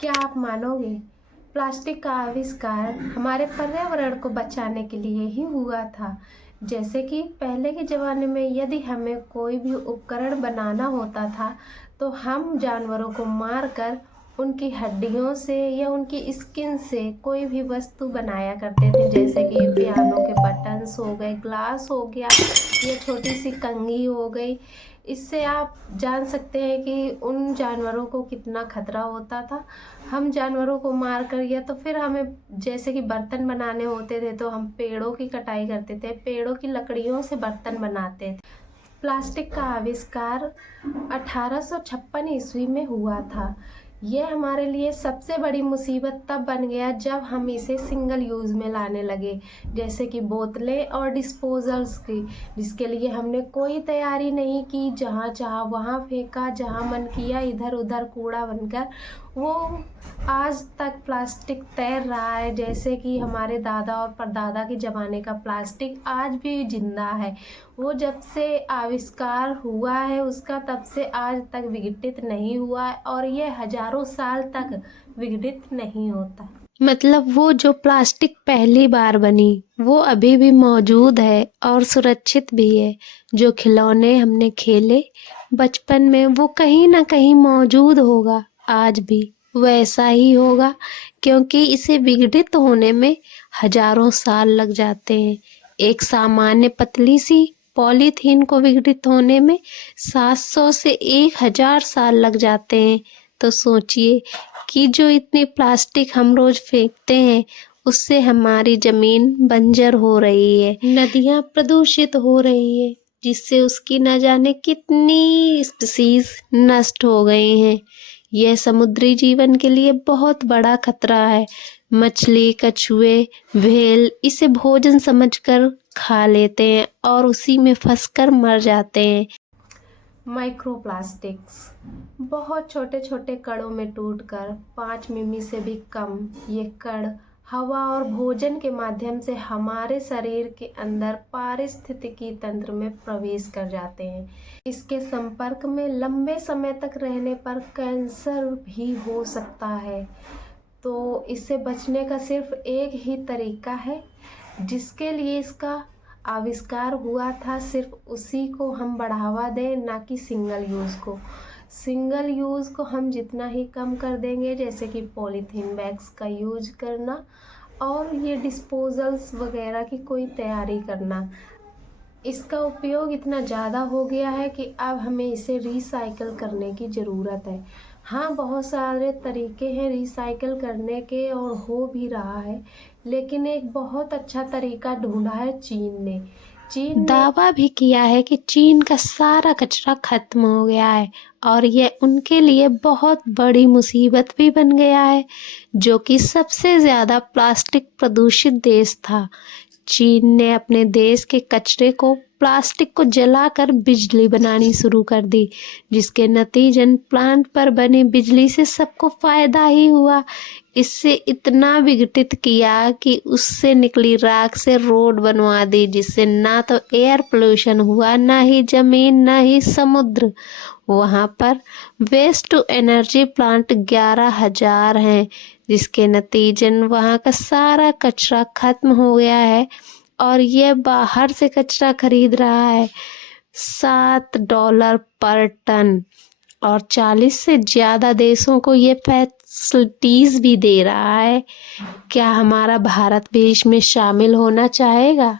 क्या आप मानोगे, प्लास्टिक का आविष्कार हमारे पर्यावरण को बचाने के लिए ही हुआ था। जैसे कि पहले के ज़माने में यदि हमें कोई भी उपकरण बनाना होता था तो हम जानवरों को मार कर उनकी हड्डियों से या उनकी स्किन से कोई भी वस्तु बनाया करते थे, जैसे कि पियानो के बटन्स हो गए, ग्लास हो गया या छोटी सी कंघी हो गई। इससे आप जान सकते हैं कि उन जानवरों को कितना खतरा होता था। हम जानवरों को मार कर या तो फिर हमें जैसे कि बर्तन बनाने होते थे तो हम पेड़ों की कटाई करते थे, पेड़ों की लकड़ियों से बर्तन बनाते थे। प्लास्टिक का आविष्कार 1856 ईस्वी में हुआ था। यह हमारे लिए सबसे बड़ी मुसीबत तब बन गया जब हम इसे सिंगल यूज़ में लाने लगे, जैसे कि बोतलें और डिस्पोजल्स की, जिसके लिए हमने कोई तैयारी नहीं की। जहाँ चाहा वहाँ फेंका, जहाँ मन किया इधर उधर कूड़ा बनकर वो आज तक प्लास्टिक तैर रहा है। जैसे कि हमारे दादा और परदादा के ज़माने का प्लास्टिक आज भी जिंदा है। वो जब से आविष्कार हुआ है उसका तब से आज तक विघटित नहीं हुआ है और ये हजारों साल तक विघटित नहीं होता। मतलब वो जो प्लास्टिक पहली बार बनी वो अभी भी मौजूद है और सुरक्षित भी है। जो खिलौने हमने खेले बचपन में वो कहीं ना कहीं मौजूद होगा, आज भी वैसा ही होगा, क्योंकि इसे विघटित होने में हजारों साल लग जाते हैं। एक सामान्य पतली सी पॉलीथीन को विघटित होने में 700 से 1000 साल लग जाते हैं। तो सोचिए कि जो इतनी प्लास्टिक हम रोज फेंकते हैं उससे हमारी जमीन बंजर हो रही है, नदियां प्रदूषित हो रही है, जिससे उसकी न जाने कितनी स्पीसीज नष्ट हो गई हैं। यह समुद्री जीवन के लिए बहुत बड़ा खतरा है। मछली, कछुए, व्हेल इसे भोजन समझकर खा लेते हैं और उसी में फंसकर मर जाते हैं। माइक्रोप्लास्टिक्स बहुत छोटे छोटे कणों में टूटकर 5 मिमी से भी कम ये कण हवा और भोजन के माध्यम से हमारे शरीर के अंदर पारिस्थितिकी तंत्र में प्रवेश कर जाते हैं। इसके संपर्क में लंबे समय तक रहने पर कैंसर भी हो सकता है। तो इससे बचने का सिर्फ एक ही तरीका है, जिसके लिए इसका आविष्कार हुआ था, सिर्फ उसी को हम बढ़ावा दें, ना कि सिंगल यूज़ को। सिंगल यूज़ को हम जितना ही कम कर देंगे, जैसे कि पॉलीथीन बैग्स का यूज करना और ये डिस्पोजल्स वगैरह की कोई तैयारी करना, इसका उपयोग इतना ज़्यादा हो गया है कि अब हमें इसे रिसाइकल करने की ज़रूरत है। हाँ, बहुत सारे तरीके हैं रिसाइकल करने के और हो भी रहा है, लेकिन एक बहुत अच्छा तरीका ढूंढा है चीन ने। दावा भी किया है कि चीन का सारा कचरा खत्म हो गया है और यह उनके लिए बहुत बड़ी मुसीबत भी बन गया है, जो कि सबसे ज्यादा प्लास्टिक प्रदूषित देश था। चीन ने अपने देश के कचरे को, प्लास्टिक को जलाकर बिजली बनानी शुरू कर दी, जिसके नतीजन प्लांट पर बनी बिजली से सबको फायदा ही हुआ। इससे इतना विघटित किया कि उससे निकली राख से रोड बनवा दी, जिससे ना तो एयर पोल्यूशन हुआ, ना ही जमीन, ना ही समुद्र। वहां पर वेस्ट टू एनर्जी प्लांट 11,000 हैं, जिसके नतीजन वहां का सारा कचरा खत्म हो गया है और ये बाहर से कचरा खरीद रहा है $7 पर टन और 40 से ज्यादा देशों को ये फैसिलिटीज भी दे रहा है। क्या हमारा भारत भी इसमें शामिल होना चाहेगा?